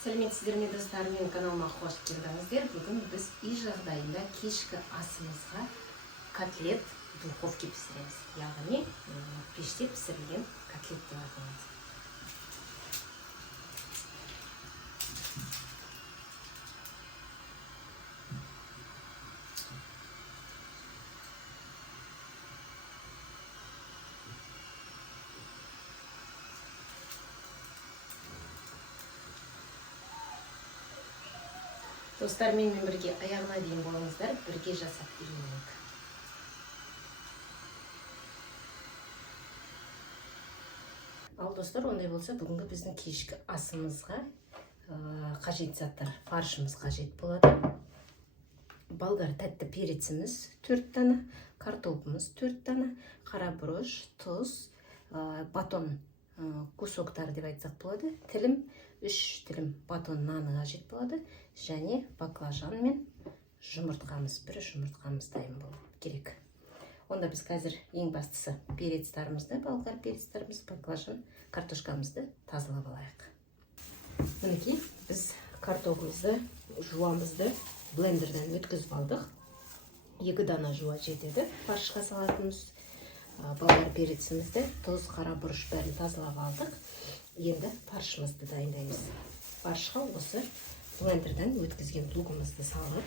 Сәлеметсіздер ме достар, менің каналыма қош келдіңіздер. Бүгін біз үй жағдайында кешкі асымызға котлет духовке пісіреміз. Яғни пеште пісірілген котлет деп аталады. Достар, менімен бірге аяғына дейін болыңыздар, бірге жасап үйренейік. Ал достар, ондай болса, бүгінгі біздің кешкі асымызға қажет заттар, фаршымыз қажет болады. Болгар тәтті переціміз 4 дана, картопымыз 4 дана, қара бұрыш, тұз, батон кусоктар деп айтсақ болады, тілім 3 тілім батон наны қажет болады, және баклажан мен жұмыртқамыз, бір жұмыртқамыз дайын болу керек. Онда біз қазір ең бастысы перецтарымызды, болгар перецтарымыз, баклажан, картошкамызды тазалап алайық. Мінекей, біз картопымызды, жуамызды блендерден өткізіп алдық. 2 дана жуа жетеді. Фаршқа салатымыз, болгар перецімізді, тұз, қара бұрыш бәрін тазалап алдық. Енді фаршымызды дайындаймыз. Фаршқа осы блендерден өткізген лугымызды салып,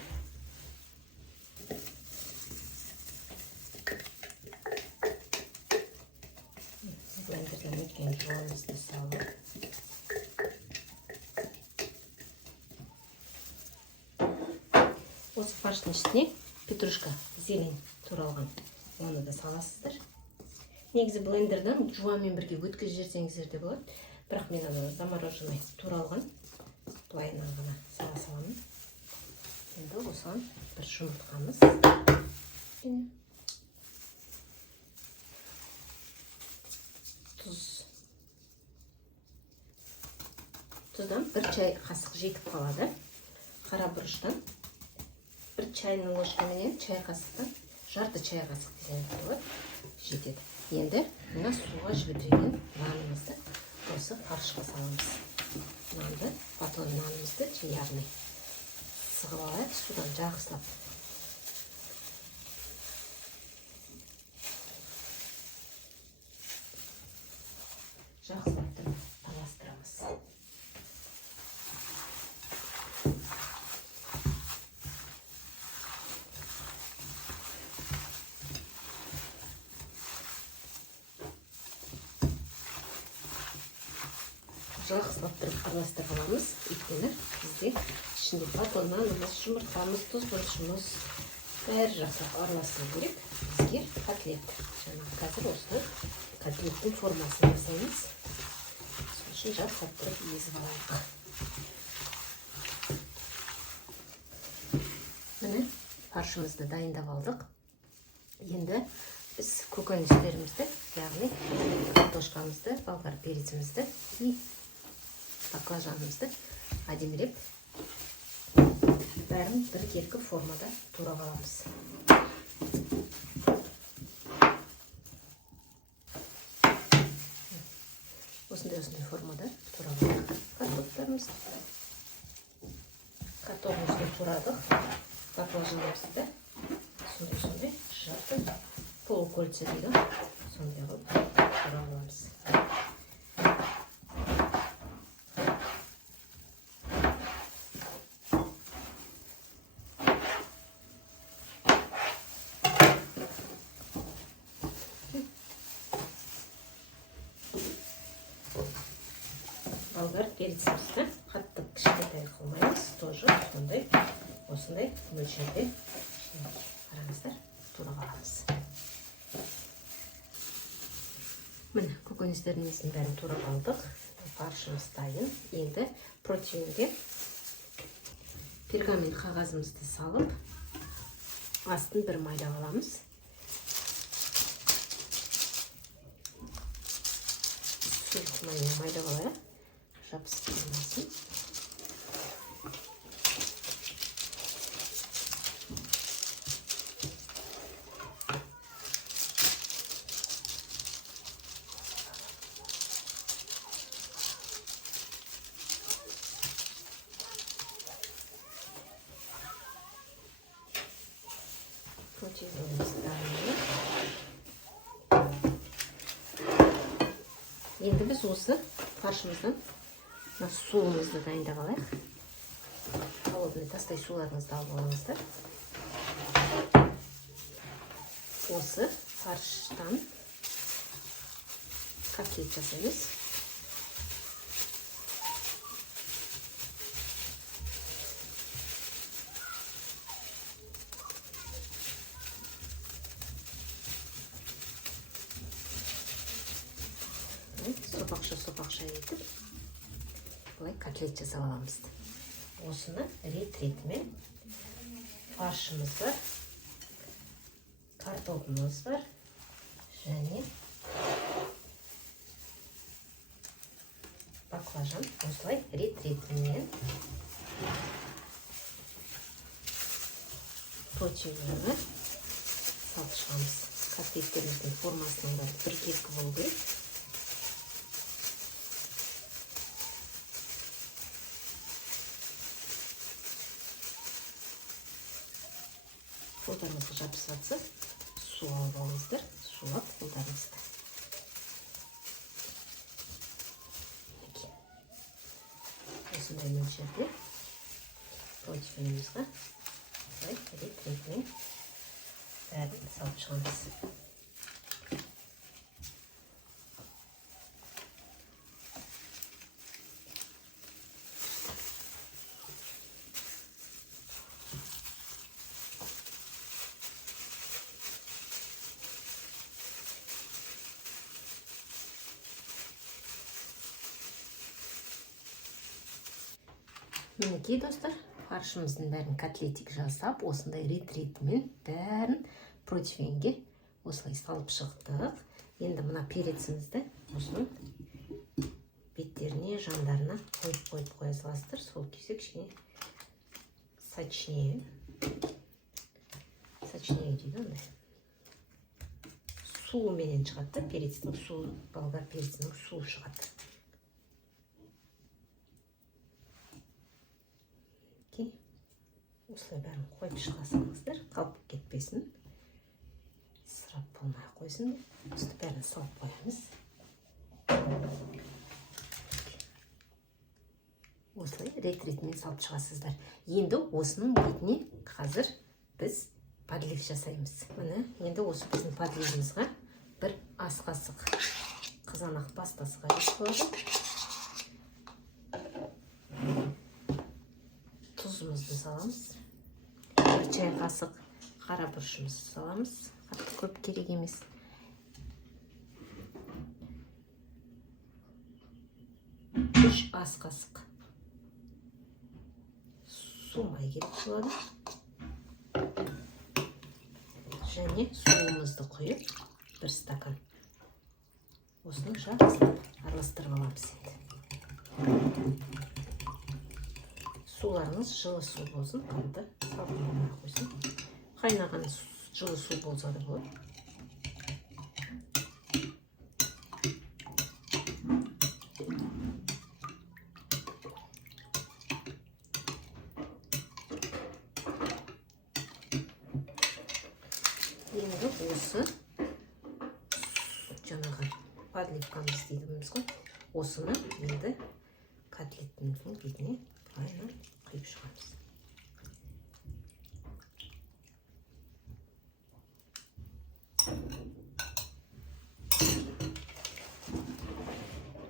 блендерден өткен жуамызды салып, осы фарштың ішіне петрушка, зелень туралған, оны да саласыздар. Негізі блендерден жуамен бірге өткізіп жіберсеңіздер де болады, бірақ мен аны замороженный туралған былайынан ғана сала саламын. Енді осыған бір жұмыртқамыз, тұздан 1 чай қасық жетіп қалады. Қара бұрыштан 1 чайный ложкаменен чай қасықтан жарты чай қасық деген болады, жетеді. Енді мына суға жіберген нанымызды осы фаршқа саламыз. Нанды, батон нанымызды, яғни сығып алайық, судан жақсылап. Жақсылап тұрып араластырамыз. Жақсылап тұрып араластырып аламыз. Өйткені бізде ішінде батон нанымыз, жұмыртқамыз, тұз бұрышымыз бәрі жақсылап араласу керек. Бізге котлет. Жаңағы қазір осы котлеттің формасын жасаймыз. Сол үшін жақсылап тұрып езіп алайық. Міне фаршымызды дайындап алдық. Енді біз көкөністерімізді, яғни картошкамызды, болгар перецімізді и баклажанымызды әдемілеп бәрін бір-екі формада турап аламыз. Осындай формада турап алдық картоптарымызды. Картопымызды турадық, баклажанымызды сондай жарты полукольца дейді, сондай қылып турап аламыз. Болгар перецімізді қатты кішкентай қылмаймыз, тоже осындай мөлшерде қараңыздар, турап аламыз. Міне көкөністеріміздің бәрін турап алдық. Фаршымыз дайын. Енді противенге пергамент қағазымызды салып, астын бір майлап аламыз. Сұйық майлап алайық. Жабысып қалмасын. противніміз дайын. Енді біз осы фаршымыздан суымызды дайындап алайық. Холодный тастай суларыңызды алып алыңыздар. Осы фарштан котлет жасаймыз. Сопақша етіп, бұлай котлет жасап аламыз. Осыны рет-ретімен фаршымыз бар, картопымыз бар, және баклажан. Осылай рет-ретімен противнені салып шығамыз. Котлеттеріміздің формасының бәрі біркелкі болу керек. Қолдарыңызға жабысып жатса, су алып алыңыздар, сулап қолдарыңызды. Осындай мөлшерде противнімізға рет-ретімен бәрін салып шығамыз. Мінекей достар, фаршымыздың бәрін котлетик жасап, осындай рет-ретімен бәрін противенге осылай салып шықтық. Енді мына перецімізді осының беттеріне, жандарына қойып қоя саласыздар. Сол кезде кішкене сочнее дейді ондай. Суыменен шығады, перецінің суы, болгар перецінің суы шығады. Осылай бәрін қойып шыға салыңыздар, қалып кетпесін, сырап болмай қойсын. Осылай бәрін салып қоямыз. Осылай рет-ретімен салып шығасыздар. Енді осының бетіне қазір біз подлив жасаймыз. Міне, енді осы біздің подливімізға бір ас қасық қызанақ пастасы қажет болады. Тұзымызды саламыз. Бір чай қасық қара бұрышымызды саламыз. Қатты көп керек емес. Үш ас қасық сумай керек болады. Және суымызды құйып, бір стакан. Осының жақсылап араластырып аламыз енді. Суларыңыз жылы су болсын, қатты салқын қойсын. Қайнаған жылы су болса да болады. Енді осы жаңағы подливкамыз дейміз ғой. Осыны енді котлетіміздің бетіне айнан құйып шығамыз.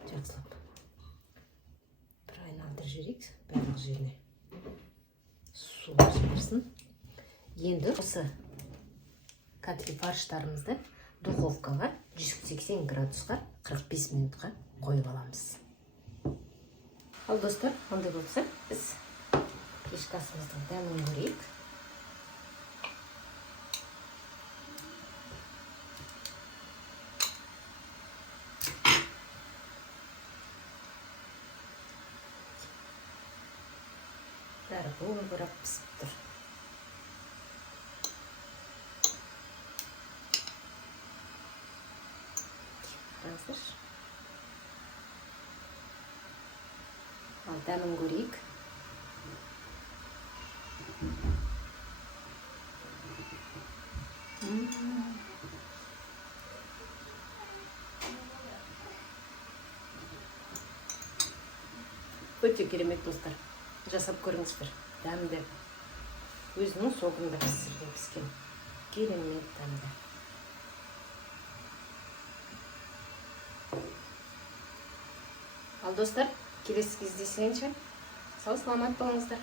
Жақсылап бір айналдырып жіберейік, барлық жеріне су жіберсін. Енді осы котлет фарштарымызды духовкаға 180 градусқа 45 минутқа қойып аламыз. Ал достар, ондай болса, біз кешкі асымыздың дәмін көрейік. Бәрі бұлыңғырап пісіп тұр. Қазір дәмін көрейік. Өте керемет достар. Жасап көріңіздер. Дәмді. Өзінің соғында піскен. Керемет дәмді. Ал достар, келесі кездескенше сау саламат болыңыздар.